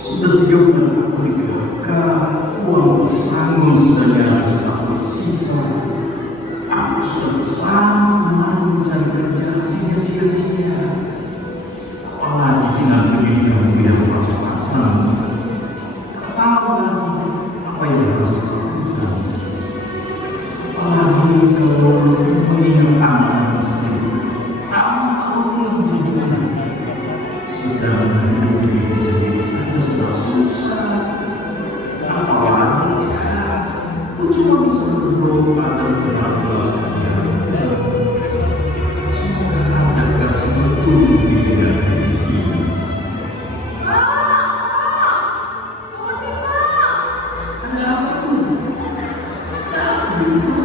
Sudah 3 bulan aku di PHK, uang pesangon sudah nyaris tak tersisa. Aku sudah bersama mencari kerja hasilnya sia-sia. Apalagi tinggal pendidikan tidak pas-pasan. Tak tahu lagi apa yang harus dilakukan. Apalagi kalau mengingat anak sendiri, aku yang jadinya sedang hidup diri sendiri saja sudah susah. Apalagi aku cuma bisa berdoa dan berbelas kasihan. Semoga ada kasih betul di tengah krisis ini. Ada apa tuh? Ada apa begitu?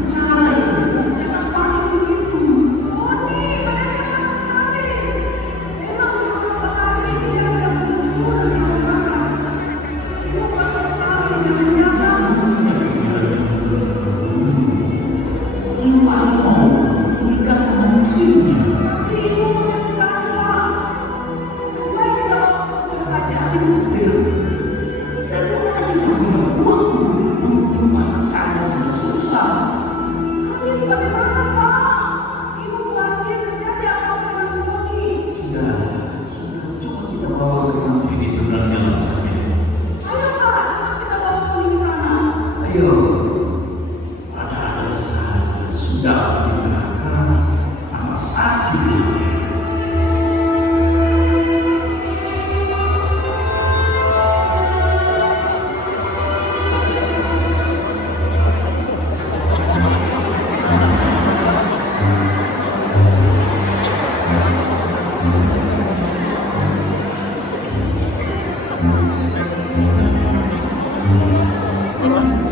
Bicara ya, jangan panik begitu. Ada saja sudah digunakan apa sakit ini.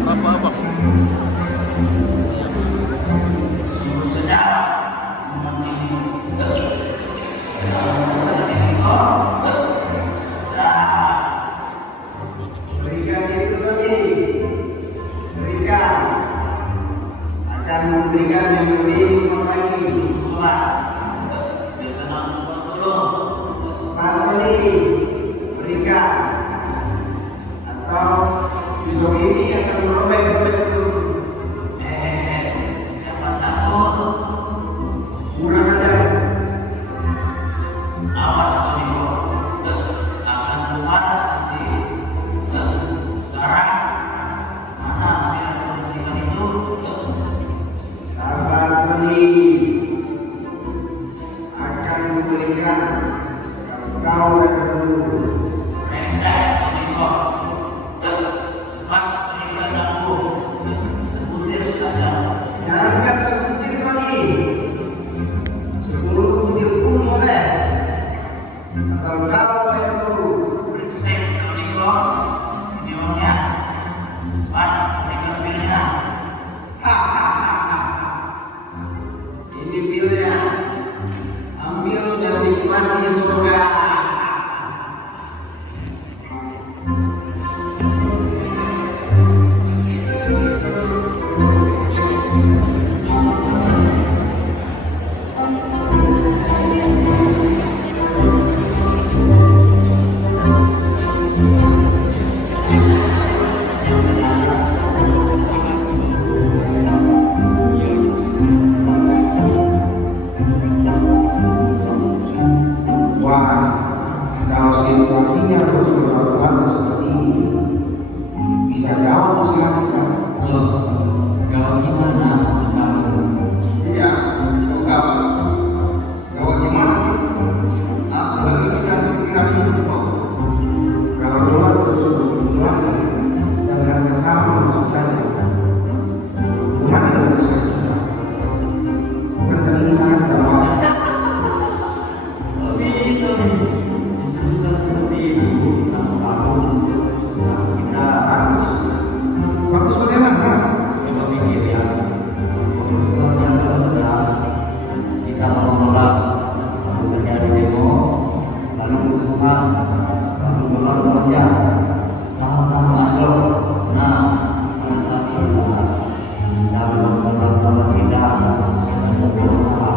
Apa-apa? Akan memberikan yang lebih lagi surat jangan pos dulu Patoli berikan atau besok ini akan merobek-robek dulu siapa takut kurang ajar awas kalau akan panas nanti sekarang mana yang memberikan itu sahabat Tony akan memberikan kau dulu reset Tony cepat berikan aku sebutir saja jangan sebutir Tony 10 butir pun boleh asal kau yang dulu reset Tony videonya cepat berikan pilnya ini pilnya ambil dan nikmati surga. Kalau situasinya terus berlalu seperti ini, bisa jauh silahkan. Gawat gimana sekarang? Iya, kau gawat. Gawat gimana sih? Aku lagi bicara pikiran hidup kok. Kalau doa terus berjelasan dan dengan sama maksudnya, Tuhan tidak bisa kita. Bukan ini sangat gawat. Bagus bagaimana? Coba pikir ya. Situasi yang benar, kita mau menolak terjadi demo, lalu kerusuhan, lalu gelar remaja, sama-sama aja. Nah, pada saat itu dalam masalah kita berusaha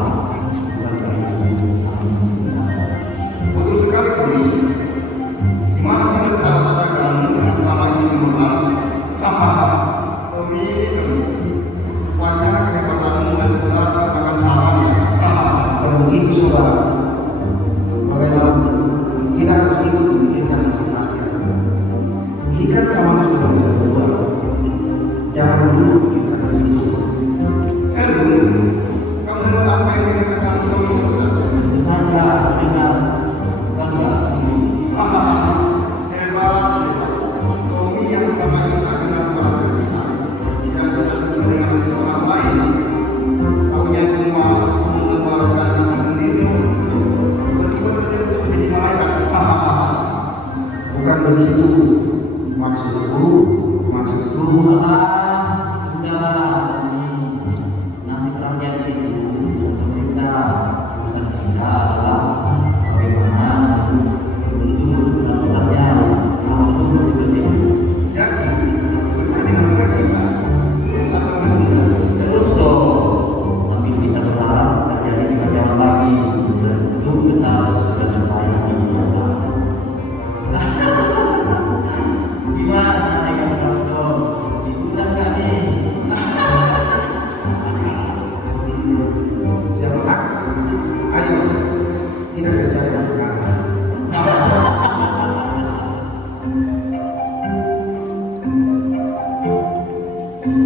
Sebagai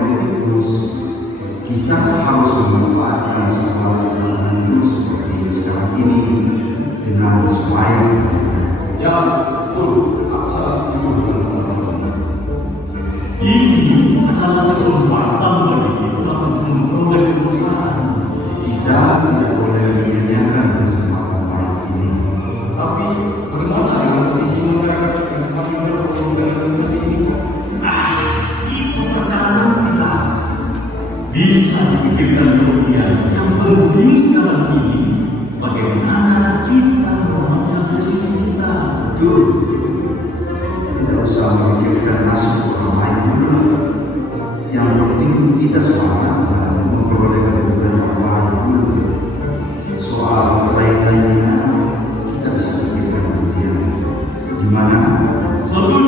politikus, kita harus memanfaatkan situasi pemilu seperti sekarang ini dengan sebaik. Ya, betul. Aku sangat setuju dengan teman-teman. Ini adalah kesempatan bagi kita untuk memperoleh kekuasaan. Kita tidak boleh menyia-nyiakan kesempatan baik ini. Tapi bagaimana dengan kondisi masyarakat yang semakin terpuruk dalam situasi ini? Itu perkara kita bisa dipikirkan kemudian. Yang penting sekarang ini bagaimana kita mengamankan posisi kita. Betul. Tidak usah memikirkan nasib orang lain dulu. Yang penting kita semangat dan memperoleh kedudukan yang baik dulu. Soal lain-lainnya kita bisa pikirkan kemudian. Di mana? Satu